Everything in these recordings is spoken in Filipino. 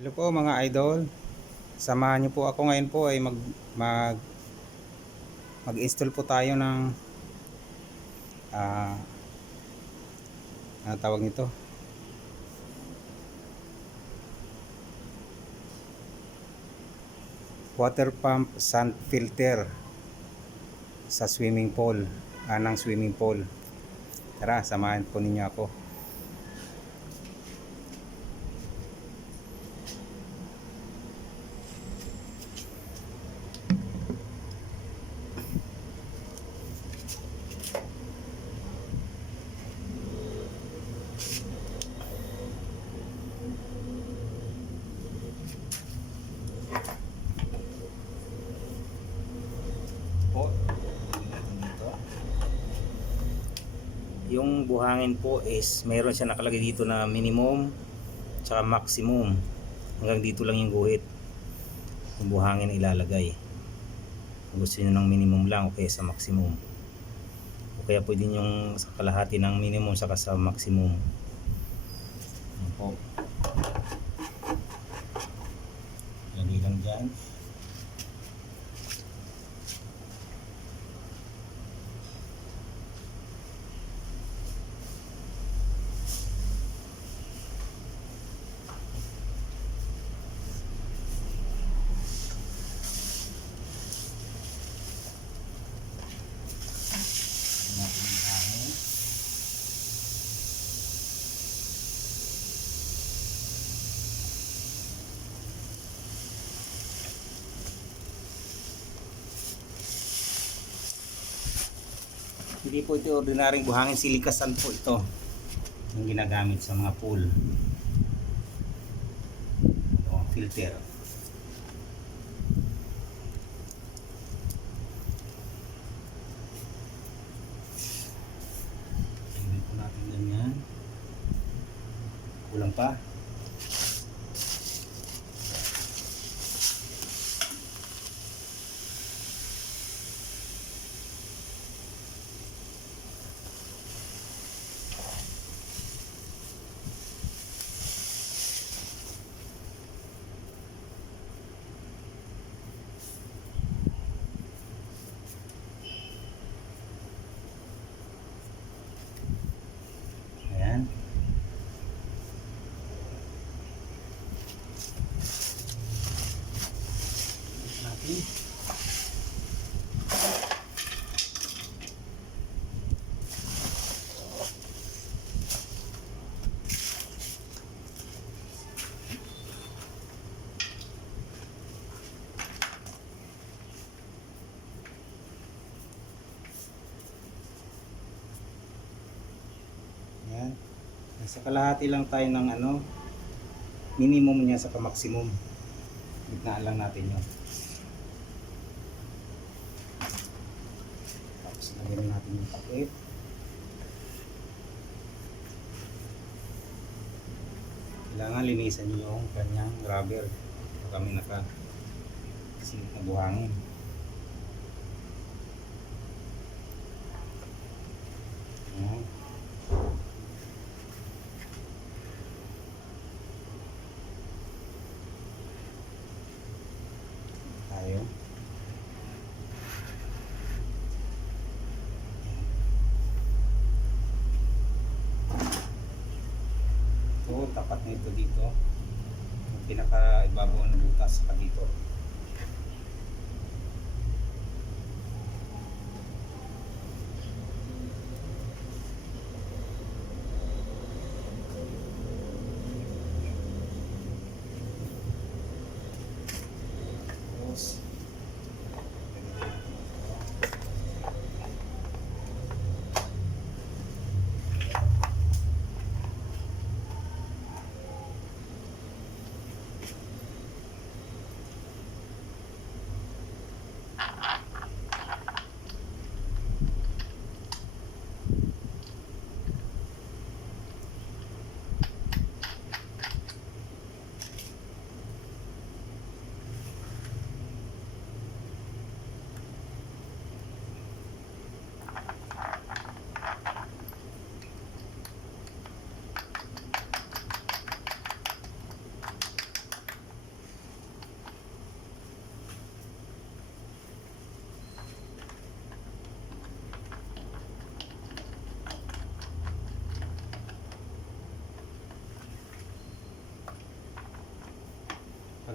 Hello po mga idol. Samahan niyo po ako ngayon po ay mag mag mag-install po tayo ng ah ano tawag nito? Water pump sand filter sa swimming pool, anang swimming pool. Tara, samahan po ninyo ako. Buhangin po is mayroon siya nakalagay dito na minimum tsaka maximum. Hanggang dito lang yung guhit. Yung buhangin ilalagay. Kung gusto niyo ng minimum lang o kaya sa maximum. O kaya pwede yung sa kalahati ng minimum saka sa maximum. Yan po. Lagay lang dyan. natin yung hangin. Hindi po ito ordinaryong buhangin silikasan po ito yung ginagamit sa mga pool. Ito, filter. Tingnan po natin ganyan. Kulang pa. Ayan. Natin. Ayan. Nasa kalahati lang tayo ng ano, minimum niya sa maximum. Gitnaan lang natin yun. Tapos lagyan natin yung takip. Kailangan linisan niyo yung kanyang rubber. Baka may naka silip na buhangin. Ayan. tayo. Ito, tapat nito dito. Yung pinaka ibabaw ng butas sa dito.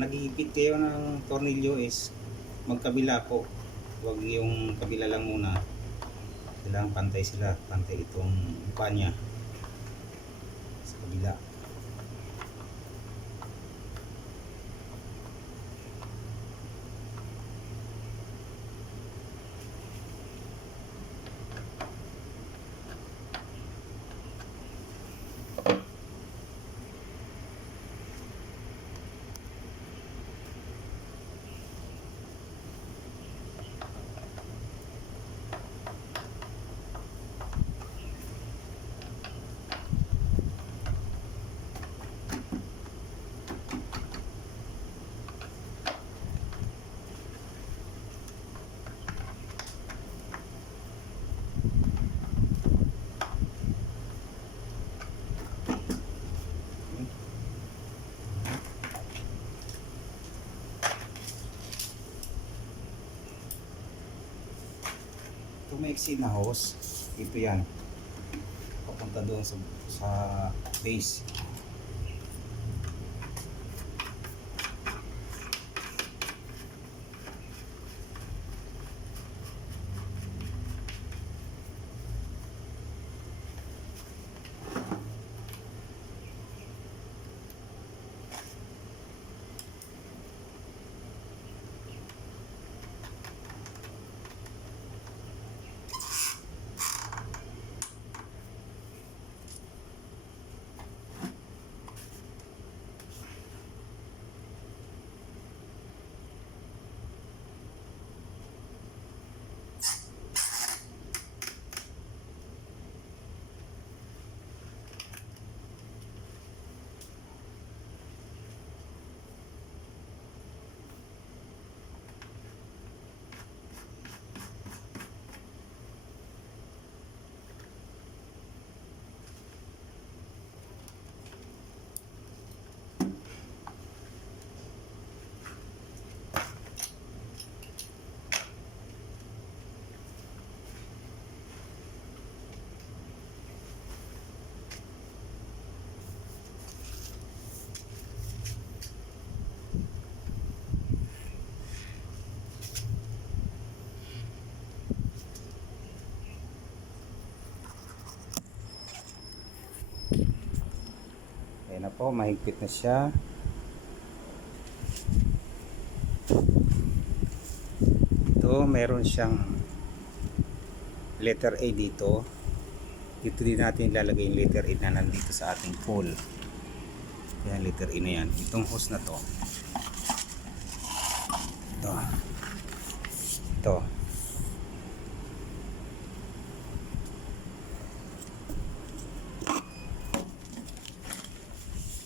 Nagigipit kayo ng tornilyo is magkabila po. Huwag yung kabila lang muna. Kailangan pantay sila. Pantay itong niya. Sa kabila. Exceed na hose. Ito yan. Papunta doon sa, sa base. Po, mahigpit na siya. Ito, meron siyang letter A dito. Dito din natin ilalagay yung letter A na nandito sa ating pole. Yan, letter A na yan. Itong hose na to. Ito. Ito.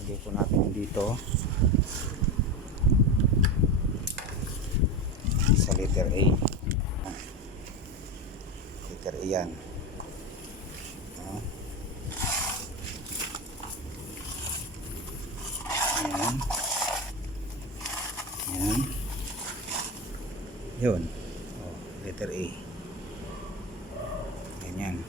Lagay po natin yung dito. Sa letter A. Letter A yan. Ah. Ayan. Ayan. Yun. Oh, letter A. Ganyan.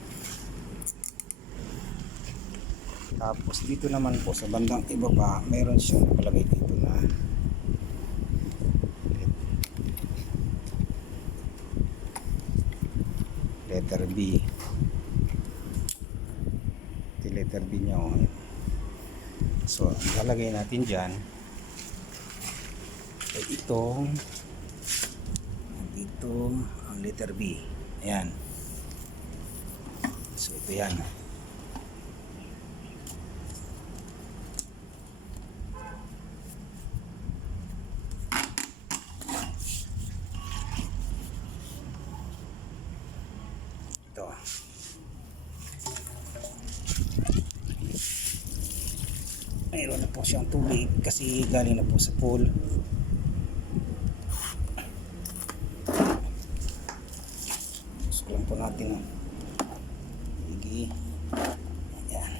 Tapos dito naman po sa bandang ibaba, mayroon siyang nakalagay dito na letter B. Ito letter B niya. Oh. So, ang lalagay natin dyan ay itong itong ang letter B. Ayan. So, ito yan. Ito. Mayroon na po siyang tubig kasi galing na po sa pool. Lang po natin ang Sige. Yan.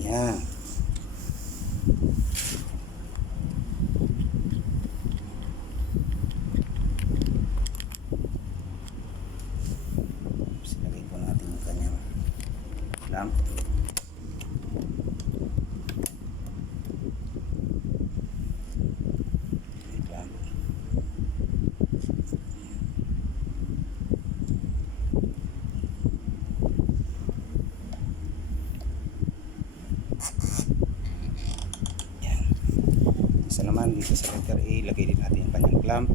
Yan. Sinagay po natin yung kanyang lamp. Yan. Isa naman dito sa letter A, lagay din natin yung kanyang clamp.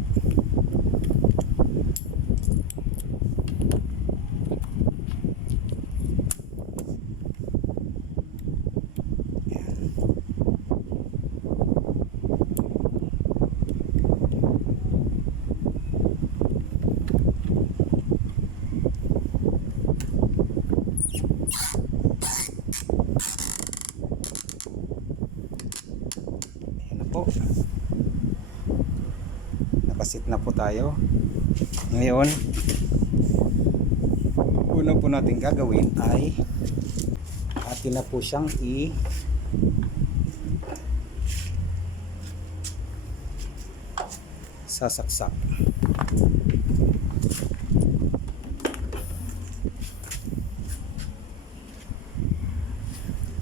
Yan. Ayan na po. Nakasit na po tayo. Ngayon, una po natin gagawin ay atin na po siyang i sasaksak.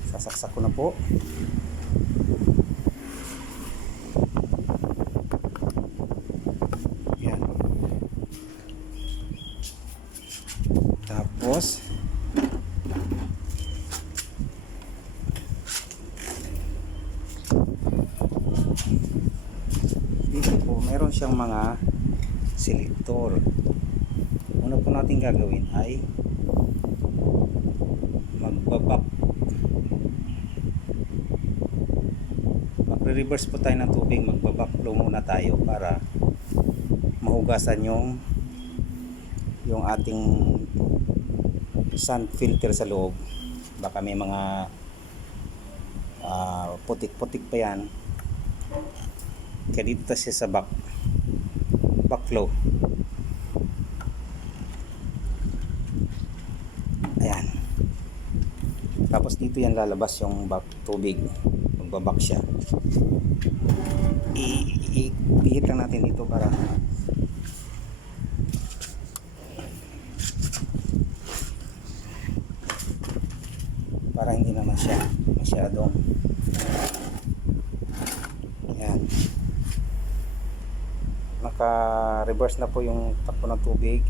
Sasaksak ko na po. Yan. Tapos dito po meron siyang mga selector. Una po natin gagawin ay magbabak. Magre-reverse po tayo ng tubig magbabak flow muna tayo para mahugasan yung yung ating sand filter sa loob. Baka may mga ah, putik-putik pa yan. Kaya dito tayo sa back backflow ayan tapos dito yan lalabas yung back tubig. Magbabak siya. I- i- ihit lang natin dito para para hindi naman siya masyadong yan naka reverse na po yung takbo ng tubig.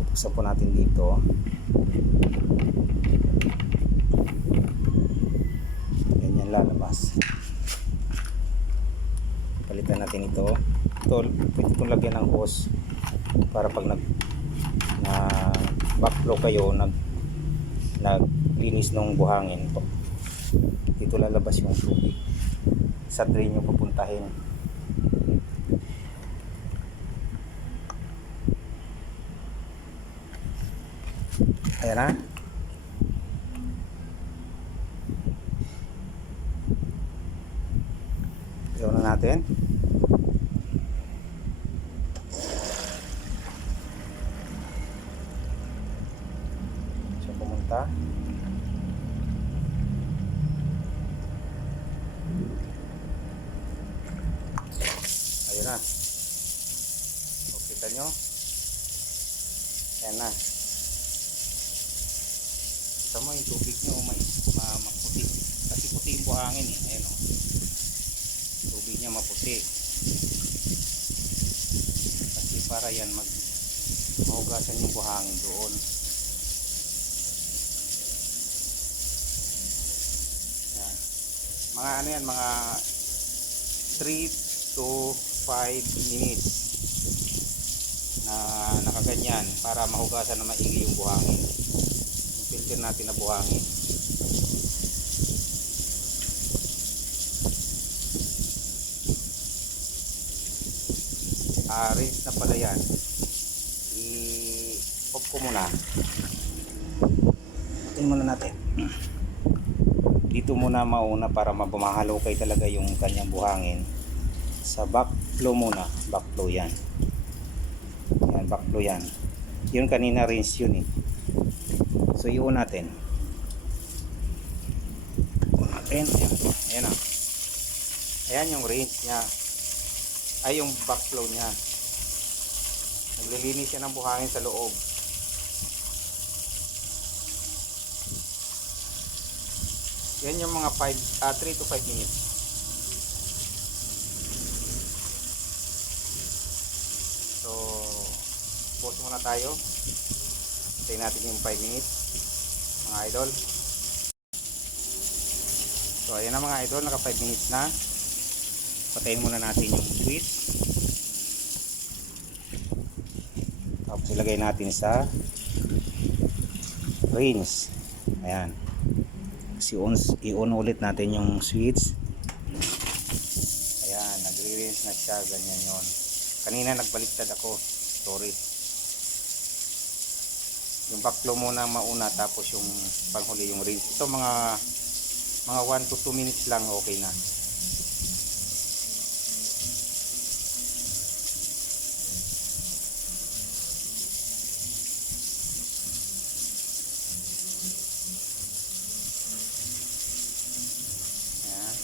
Pupuksan po natin dito lalabas. Palitan natin ito. Ito pwede itong lagyan ng hose para pag nag na backflow kayo nag naglinis ng buhangin to. Dito lalabas yung tubig. Sa drain yung pupuntahin. Ayan na Ayaw na natin. Siya pumunta. Ayun na. O kita nyo. Ayan na. Kita mo yung tubig nyo may ma, maputi kasi puti yung buhangin eh. Ayun o niya maputi kasi para yan mag mahugasan yung buhangin doon Yan. Mga ano yan, mga 3 to 5 minutes na nakaganyan para mahugasan na maigi yung buhangin. Yung filter natin na buhangin. Ah, rinse na pala yan. I-off ko muna. Tingnan muna natin. Dito muna mauna para mabumahalukay talaga yung kanyang buhangin. Sa backflow muna. Backflow yan. Yan backflow yan. Yun kanina rinse yun eh. So iun natin. Iun natin. Ayan, ayan. Ayan yung rinse nya ay yung backflow nya naglilinis siya ng buhangin sa loob Yan yung mga 5 ah 3 to 5 minutes. So, pause muna tayo. Hintayin natin yung 5 minutes. Mga idol. So ayan na mga idol, naka 5 minutes na. Patayin muna natin yung switch. Tapos ilagay natin sa rinse. Ayan. Si-on, i-on ulit natin yung switch. Ayan, nagre-rinse na siya, ganyan yon. Kanina nagbaliktad ako. Sorry. Yung backflow muna mauna tapos yung panghuli yung rinse. Ito mga mga 1 to 2 minutes lang okay na. Ayan.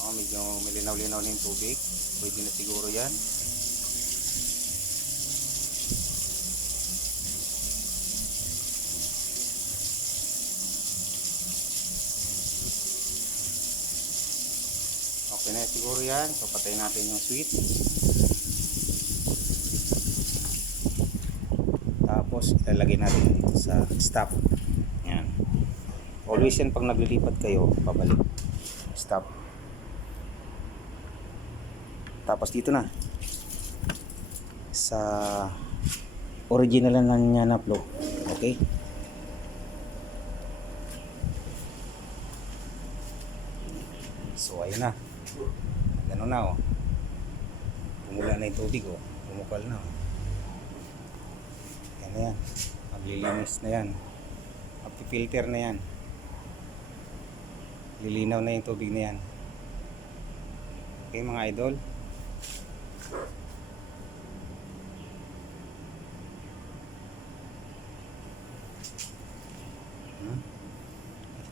Oh, medyo milinaw-linaw na yung tubig. Pwede na siguro yan. Okay na siguro yan. So patayin natin yung switch. Tapos ilalagay natin sa stop. Yan. Always yan pag naglilipat kayo, pabalik. Stop. Tapos dito na. Sa original na niya na flow. Okay? So ayun na. Ganun na oh. Pumula na yung tubig oh. Bumukal na oh. Yan na yan. Maglilinis na yan. Magpipilter na yan. Lilinaw na yung tubig na yan. Okay mga idol.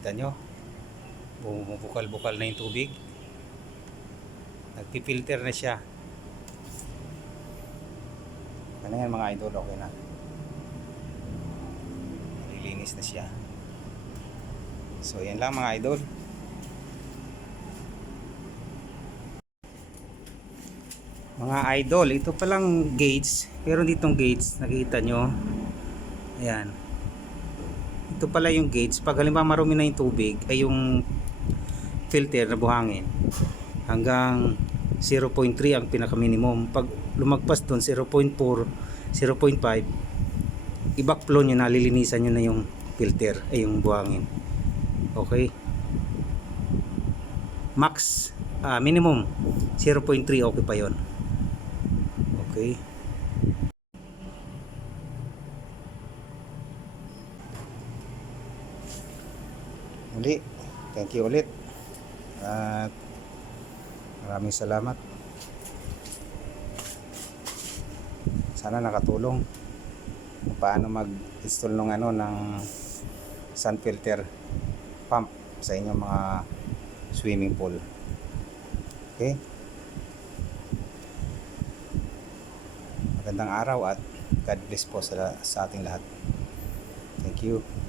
Kita nyo? Bumubukal-bukal na yung tubig. Nagpipilter na siya. Ano yan mga idol? Okay na. Nililinis na siya. So yan lang mga idol. Mga idol, ito palang gates. Pero ditong gates, nakita nyo. Ayan. Ito pala yung gates. Pag halimbawa marumi na yung tubig, ay yung filter na buhangin. Hanggang 0.3 ang pinaka minimum. Pag lumagpas doon 0.4, 0.5, i-backflow nyo na, lilinisan nyo na yung filter, ay yung buhangin. Okay? Max, ah, minimum 0.3 okay pa yon. Okay? Muli, thank you ulit. At maraming salamat. Sana nakatulong kung paano mag-install ng ano ng sun filter pump sa inyong mga swimming pool. Okay? Magandang araw at God bless po sa, sa ating lahat. Thank you.